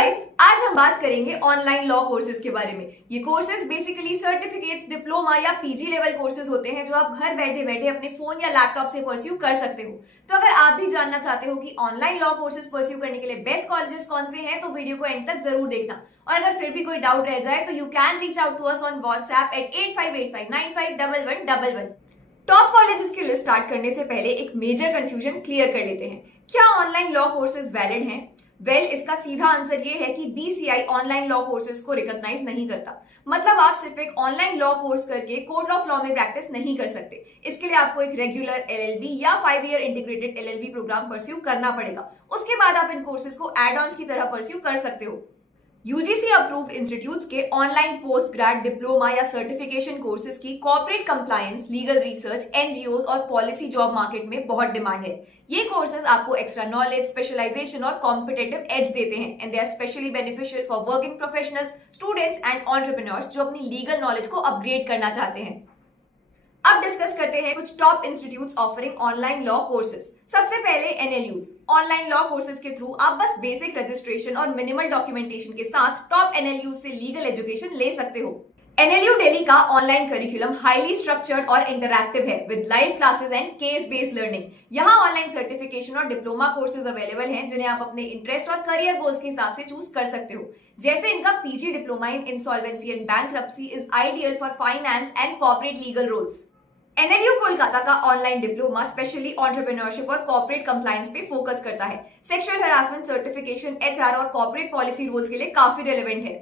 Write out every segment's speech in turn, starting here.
Guys, आज हम बात करेंगे ऑनलाइन लॉ कोर्सेज के बारे में। ये कोर्सेज बेसिकली सर्टिफिकेट्स, डिप्लोमा या पीजी लेवल कोर्सेज होते हैं जो आप घर बैठे बैठे अपने फोन या लैपटॉप से परस्यू कर सकते हो। तो अगर आप भी जानना चाहते हो कि ऑनलाइन लॉ कोर्सेज परस्यू करने के लिए बेस्ट कॉलेजेस कौन से हैं, तो वीडियो को एंड तक जरूर देखना। और अगर फिर भी कोई डाउट रह जाए तो you can reach out to us on WhatsApp at 8585951111। Top colleges की लिस्ट स्टार्ट करने से पहले एक मेजर कंफ्यूजन क्लियर कर लेते हैं। क्या ऑनलाइन लॉ कोर्सेज वैलिड हैं? इसका सीधा आंसर ये है कि बीसीआई ऑनलाइन लॉ कोर्सेज को रिकॉग्नाइज नहीं करता। मतलब आप सिर्फ एक ऑनलाइन लॉ कोर्स करके कोर्ट ऑफ लॉ में प्रैक्टिस नहीं कर सकते। इसके लिए आपको एक रेगुलर एलएलबी या 5 year integrated LLB program pursue करना पड़ेगा। उसके बाद आप इन कोर्सेज को एड ऑन्स की तरह परस्यू कर सकते हो। यूजीसी अप्रूव्ड इंस्टीट्यूट्स के ऑनलाइन पोस्ट ग्रेड, डिप्लोमा या सर्टिफिकेशन कोर्सेज की corporate compliance, legal research, NGOs और पॉलिसी जॉब मार्केट में बहुत डिमांड है। ये कोर्सेज आपको एक्स्ट्रा नॉलेज, स्पेशलाइजेशन और कॉम्पिटिटिव एज देते हैं and they are specially beneficial for working professionals, students and entrepreneurs जो अपनी लीगल नॉलेज को अपग्रेड करना चाहते हैं। अब डिस्कस करते हैं कुछ top institutes offering online law courses. सबसे पहले एनएलयूज। ऑनलाइन लॉ कोर्सेज के थ्रू आप बस बेसिक रजिस्ट्रेशन और मिनिमल डॉक्यूमेंटेशन के साथ टॉप एनएलयूज से लीगल एजुकेशन ले सकते हो। एनएलयू दिल्ली का ऑनलाइन करिकुलम हाईली स्ट्रक्चर्ड और इंटरैक्टिव है with live classes and case based learning. यहाँ ऑनलाइन सर्टिफिकेशन और डिप्लोमा कोर्सेज अवेलेबल हैं जिन्हें आप अपने इंटरेस्ट और करियर गोल्स के हिसाब से चूज कर सकते हो। जैसे इनका PG diploma in insolvency and bankruptcy is ideal for finance and corporate legal roles. NLU Kolkata का ऑनलाइन डिप्लोमा स्पेशली एंटरप्रेन्योरशिप और कॉर्पोरेट कंप्लायंस पे फोकस करता है। सेक्सुअल हरासमेंट सर्टिफिकेशन, एचआर और कॉर्पोरेट पॉलिसी रूल्स के लिए काफी रेलेवेंट है।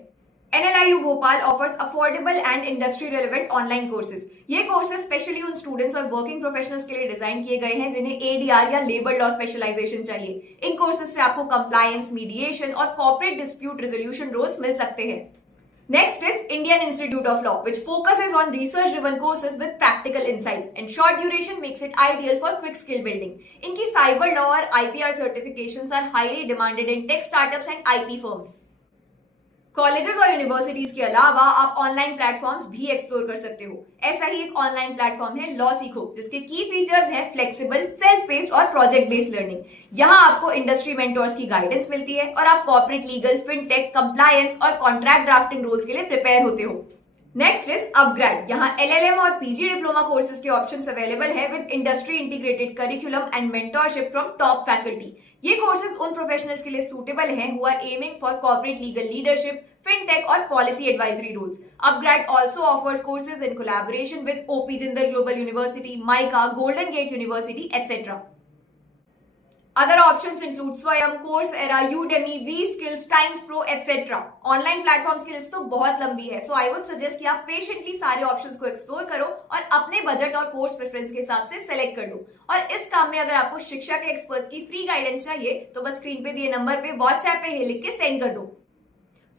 NLIU Bhopal offers affordable and industry relevant online courses. ये कोर्सेज स्पेशली उन स्टूडेंट्स और वर्किंग प्रोफेशनल्स के लिए डिजाइन किए गए हैं जिन्हें एडीआर या लेबर लॉ स्पेशलाइजेशन चाहिए। इन कोर्सेज से आपको कंप्लायंस, मीडिएशन और कॉर्पोरेट डिस्प्यूट रेजोल्यूशन रोल्स मिल सकते हैं। Next is Indian Institute of Law, which focuses on research-driven courses with practical insights and short duration makes it ideal for quick skill building. इनकी cyber law और IPR certifications are highly demanded in tech startups and IP firms. Colleges और universities के अलावा आप online platforms भी explore कर सकते हो। ऐसा ही एक ऑनलाइन प्लेटफॉर्म है लॉ सीखो, जिसके की फीचर्स हैं फ्लेक्सिबल, सेल्फ बेस्ड और प्रोजेक्ट बेस्ड लर्निंग। यहाँ आपको इंडस्ट्री मेंटोर्स की गाइडेंस मिलती है और आप कॉर्पोरेट लीगल, फिनटेक, कंप्लायंस और कॉन्ट्रैक्ट ड्राफ्टिंग रोल्स के लिए प्रिपेयर होते हो। Next is upGrad. यहाँ एलएलएम और पीजी डिप्लोमा कोर्सेज के ऑप्शंस अवेलेबल है with industry integrated curriculum and mentorship from top faculty. ये कोर्सेज उन प्रोफेशनल्स के लिए सूटेबल हैं who are aiming for corporate legal leadership, fintech और policy advisory roles. UpGrad also offers courses in collaboration with OP Jindal global university, mica, golden gate university etcetera. Other options include Swayam, Coursera, Udemy, V-Skills, Times Pro, etc. Online platforms की list तो बहुत लंबी है, सो I would suggest कि आप patiently सारे options को explore करो और अपने बजट और कोर्स प्रेफरेंस के हिसाब से सेलेक्ट कर लो। और इस काम में अगर आपको शिक्षा के एक्सपर्ट्स की फ्री गाइडेंस चाहिए तो बस स्क्रीन पे दिए नंबर पे व्हाट्सएप पे लिख के सेंड कर दो।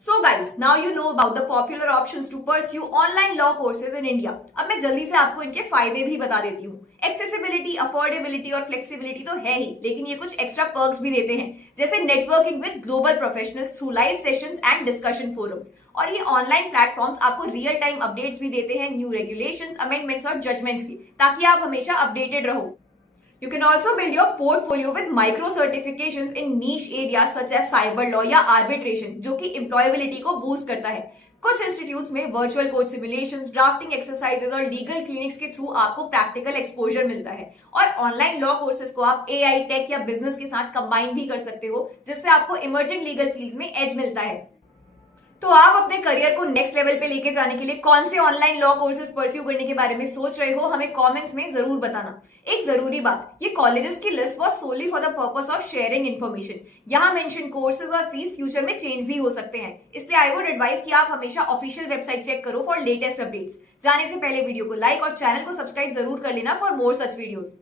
So guys, now you know about the popular options to pursue online law courses in India. अब मैं जल्दी से आपको इनके फायदे भी बता देती हूँ। एक्सेसिबिलिटी, अफोर्डेबिलिटी और फ्लेक्सिबिलिटी तो है ही, लेकिन ये कुछ एक्स्ट्रा पर्क्स भी देते हैं, जैसे networking with global professionals through live sessions and discussion forums. और ये ऑनलाइन प्लेटफॉर्म्स आपको रियल टाइम अपडेट्स भी देते हैं न्यू रेगुलेशंस, अमेंडमेंट्स और जजमेंट्स की, ताकि आप हमेशा अपडेटेड रहो। You can also build your portfolio with micro certifications in niche areas such as cyber law या arbitration, जो कि employability को boost करता है। कुछ इंस्टीट्यूट्स में virtual court simulations, drafting exercises और लीगल क्लिनिक्स के थ्रू आपको प्रैक्टिकल एक्सपोजर मिलता है। और ऑनलाइन लॉ कोर्सेज को आप एआई, टेक या बिजनेस के साथ कंबाइन भी कर सकते हो, जिससे आपको इमर्जिंग लीगल फील्ड्स में एज मिलता है। तो आप अपने करियर को नेक्स्ट लेवल पे लेके जाने के लिए कौन से ऑनलाइन लॉ कोर्सेज परस्यू करने के बारे में सोच रहे हो, हमें कमेंट्स में जरूर बताना। एक जरूरी बात, ये कॉलेजेस की list was solely for the purpose of sharing information. यहाँ मेंशन कोर्सेज और फीस फ्यूचर में चेंज भी हो सकते हैं, इसलिए आई वुड एडवाइस कि आप हमेशा ऑफिशियल वेबसाइट चेक करो फॉर लेटेस्ट अपडेट्स। जाने से पहले वीडियो को लाइक और चैनल को सब्सक्राइब जरूर कर लेना फॉर मोर सच वीडियोस।